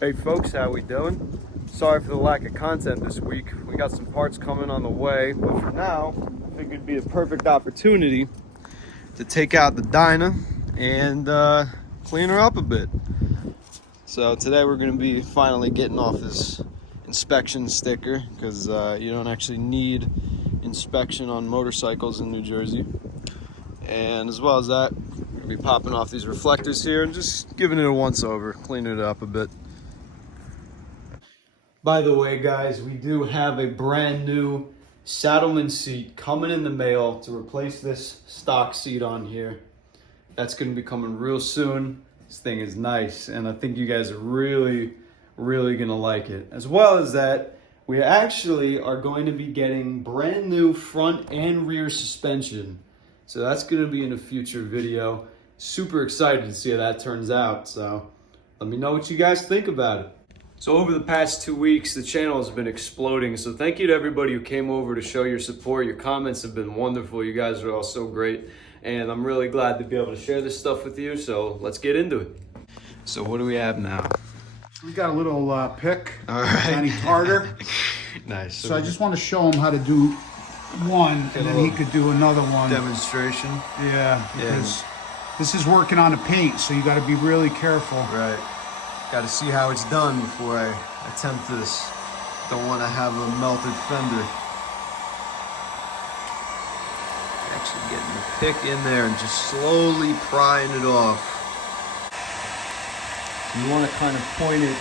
Hey folks, how we doing? Sorry for the lack of content this week. We got some parts coming on the way, but for now, I figured it'd be a perfect opportunity to take out the Dyna and clean her up a bit. So today we're going to be finally getting off this inspection sticker because you don't actually need inspection on motorcycles in New Jersey. And as well as that, we're going to be popping off these reflectors here and just giving it a once over, cleaning it up a bit. By the way, guys, we do have a brand new Saddleman seat coming in the mail to replace this stock seat on here. That's going to be coming real soon. This thing is nice, and I think you guys are really going to like it. As well as that, we actually are going to be getting brand new front and rear suspension. So that's going to be in a future video. Super excited to see how that turns out. So let me know what you guys think about it. So over the past 2 weeks, the channel has been exploding. So thank you to everybody who came over to show your support. Your comments have been wonderful. You guys are all so great. And I'm really glad to be able to share this stuff with you. So let's get into it. So what do we have now? We got a little pick. All right. Danny Carter. Nice. So I just want to show him how to do one, and then he could do another one. Demonstration. Yeah, because this is working on the paint, so you got to be really careful. Right. Got to see how it's done before I attempt this. Don't want to have a melted fender. Actually getting the pick in there and just slowly prying it off. You want to kind of point it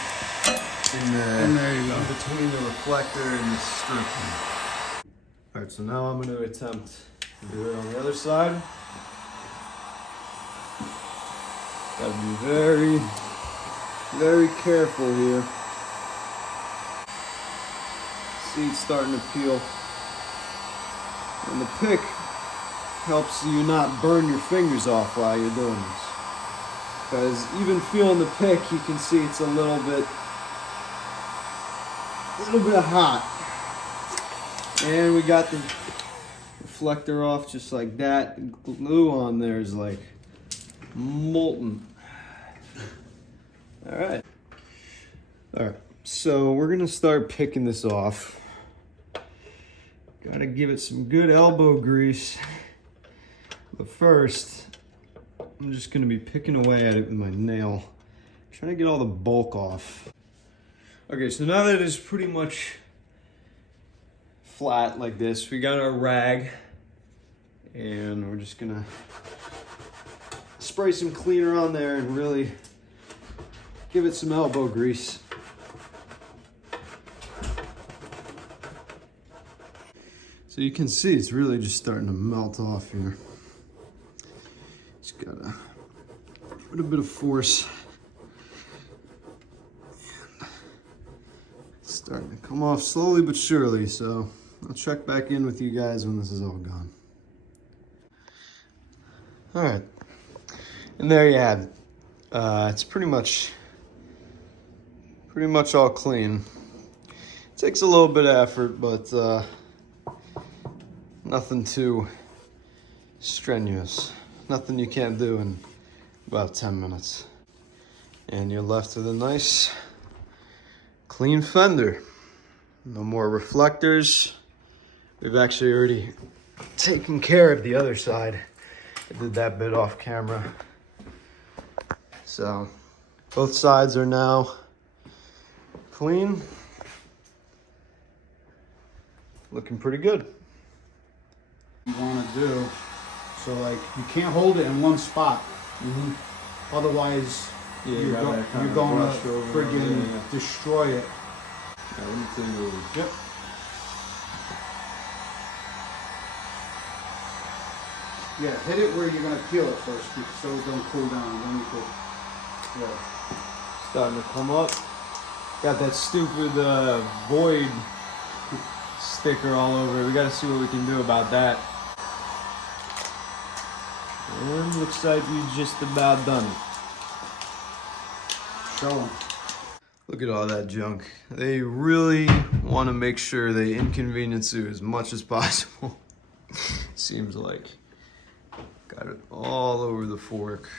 in there you go. between the reflector and the strip. All right, so now I'm going to attempt to do it on the other side. Got to be very careful here. See, it's starting to peel. And the pick helps you not burn your fingers off while you're doing this. Because even feeling the pick, you can see it's a little bit hot. And we got the reflector off just like that. The glue on there is like molten. All right, so we're gonna start picking this off. Gotta give it some good elbow grease. But first, I'm just gonna be picking away at it with my nail, trying to get all the bulk off. Okay, so now that it's pretty much flat like this, we got our rag, and we're just gonna spray some cleaner on there and really give it some elbow grease. So you can see it's really just starting to melt off here. Just gotta put a bit of force. And it's starting to come off slowly but surely, so I'll check back in with you guys when this is all gone. All right, and there you have it. It's pretty much all clean. It takes a little bit of effort, but nothing too strenuous. Nothing you can't do in about 10 minutes. And you're left with a nice, clean fender. No more reflectors. We've actually already taken care of the other side. I did that bit off camera. So both sides are now clean. Looking pretty good. You want to do so, like, you can't hold it in one spot. Otherwise, you're going to friggin' destroy it. Yeah, let me clean it over. Yep. Yeah, hit it where you're going to peel it first, so it don't cool down. Then you could, Starting to come up. Got that stupid void sticker all over it. We gotta see what we can do about that. And looks like we just about done it. Show them. Look at all that junk. They really want to make sure they inconvenience you as much as possible. Seems like. Got it all over the fork.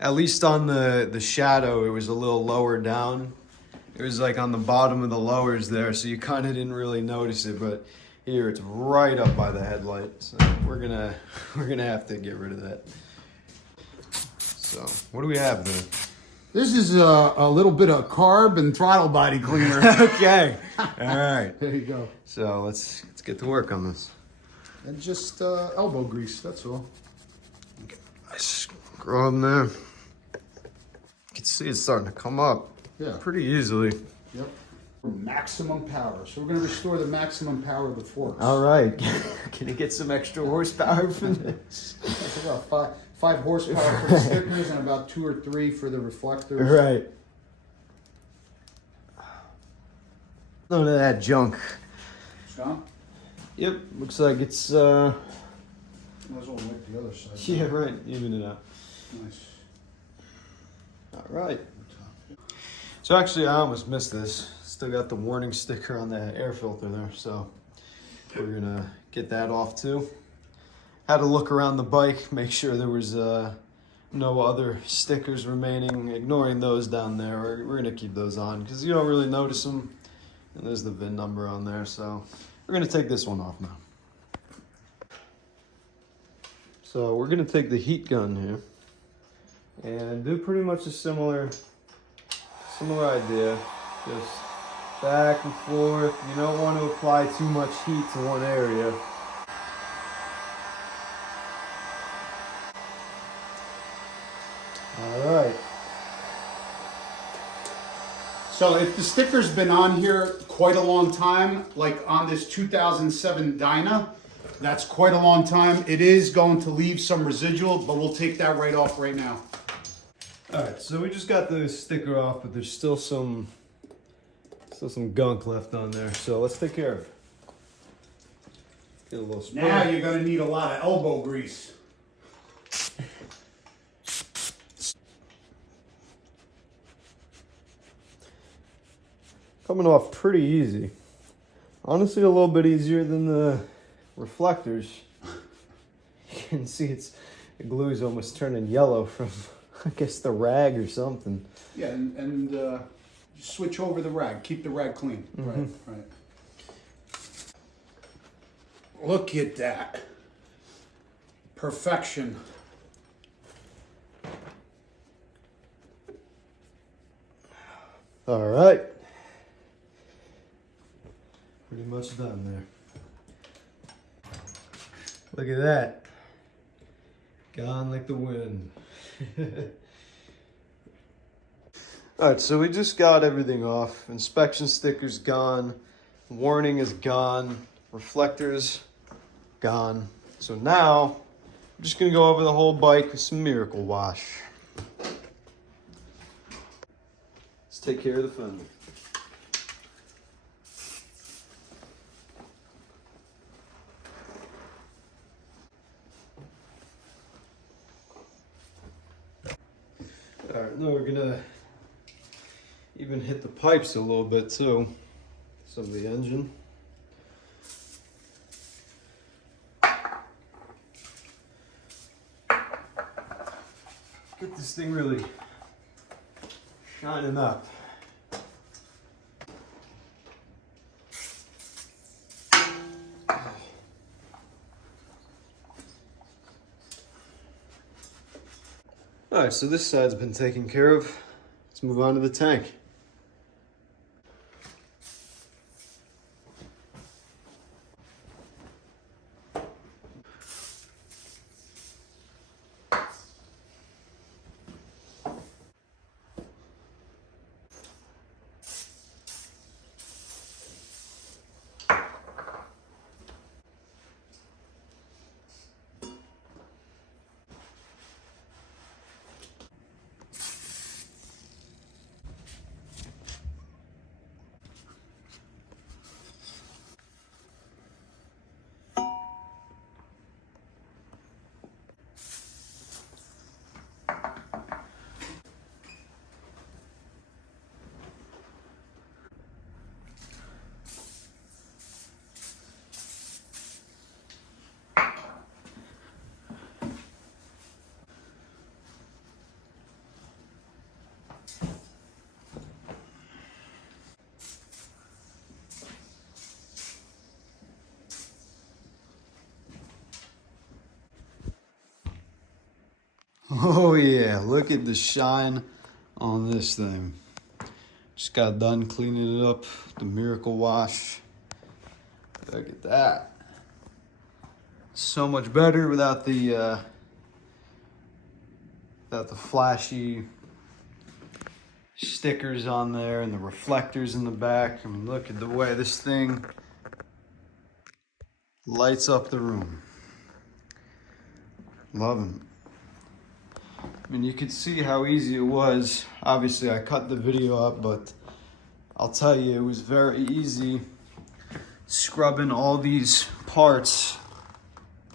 at least on the shadow, it was a little lower down. It was like on the bottom of the lowers there, so you kind of didn't really notice it. But here, it's right up by the headlight, so we're gonna have to get rid of that. So, what do we have there? This is a little bit of carb and throttle body cleaner. Okay, all right. There you go. So let's get to work on this. And just elbow grease, that's all. Nice screw in there. You can see it's starting to come up. Yeah. Pretty easily. Yep. Maximum power. So we're going to restore the maximum power of the forks. All right. Can you get some extra horsepower from this? That's about 5 horsepower for the stickers and about 2 or 3 for the reflectors. Right. None of that junk. Scott? Yep. Looks like it's. Might as well wipe the other side. Yeah, right. Even it out. Nice. All right. So actually, I almost missed this. Still got the warning sticker on the air filter there, so we're gonna get that off too. Had to look around the bike, make sure there was no other stickers remaining. Ignoring those down there, we're gonna keep those on because you don't really notice them. And there's the VIN number on there, so we're gonna take this one off now. So we're gonna take the heat gun here and do pretty much a similar idea. Just back and forth. You don't want to apply too much heat to one area. All right. So if the sticker's been on here quite a long time, like on this 2007 Dyna, that's quite a long time. It is going to leave some residual, but we'll take that right off right now. All right, so we just got the sticker off, but there's still some gunk left on there. So let's take care of it. Get a little spray. Now you're going to need a lot of elbow grease. Coming off pretty easy. Honestly, a little bit easier than the reflectors. You can see the glue is almost turning yellow from, I guess, the rag or something. Yeah, and switch over the rag. Keep the rag clean. Mm-hmm. Right. Look at that. Perfection. All right. Pretty much done there. Look at that. Gone like the wind. Alright, so we just got everything off. Inspection sticker's gone. Warning is gone. Reflectors gone. So now, I'm just going to go over the whole bike with some Miracle Wash. Let's take care of the fender. Alright, now we're gonna even hit the pipes a little bit too. Some of the engine. Get this thing really shining up. Alright, so this side's been taken care of. Let's move on to the tank. Oh yeah, look at the shine on this thing. Just got done cleaning it up, the Miracle Wash. Look at that. So much better without the flashy stickers on there and the reflectors in the back. I mean, look at the way this thing lights up the room. Loving it. I mean, you could see how easy it was. Obviously, I cut the video up, but I'll tell you, it was very easy scrubbing all these parts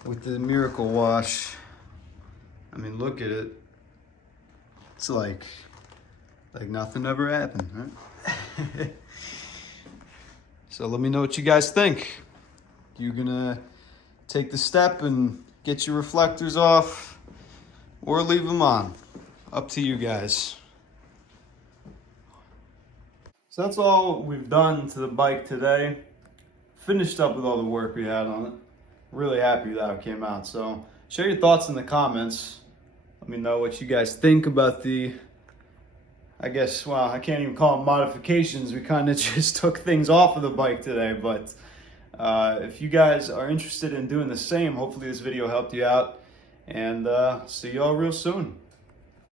with the Miracle Wash. I mean, look at it. It's like nothing ever happened, right? So let me know what you guys think. You gonna take the step and get your reflectors off or leave them on? Up to you guys. So that's all we've done to the bike today. Finished up with all the work we had on it. Really happy that it came out. So share your thoughts in the comments. Let me know what you guys think about the, I guess, well, I can't even call them modifications. We kind of just took things off of the bike today. But if you guys are interested in doing the same, hopefully this video helped you out. And see y'all real soon.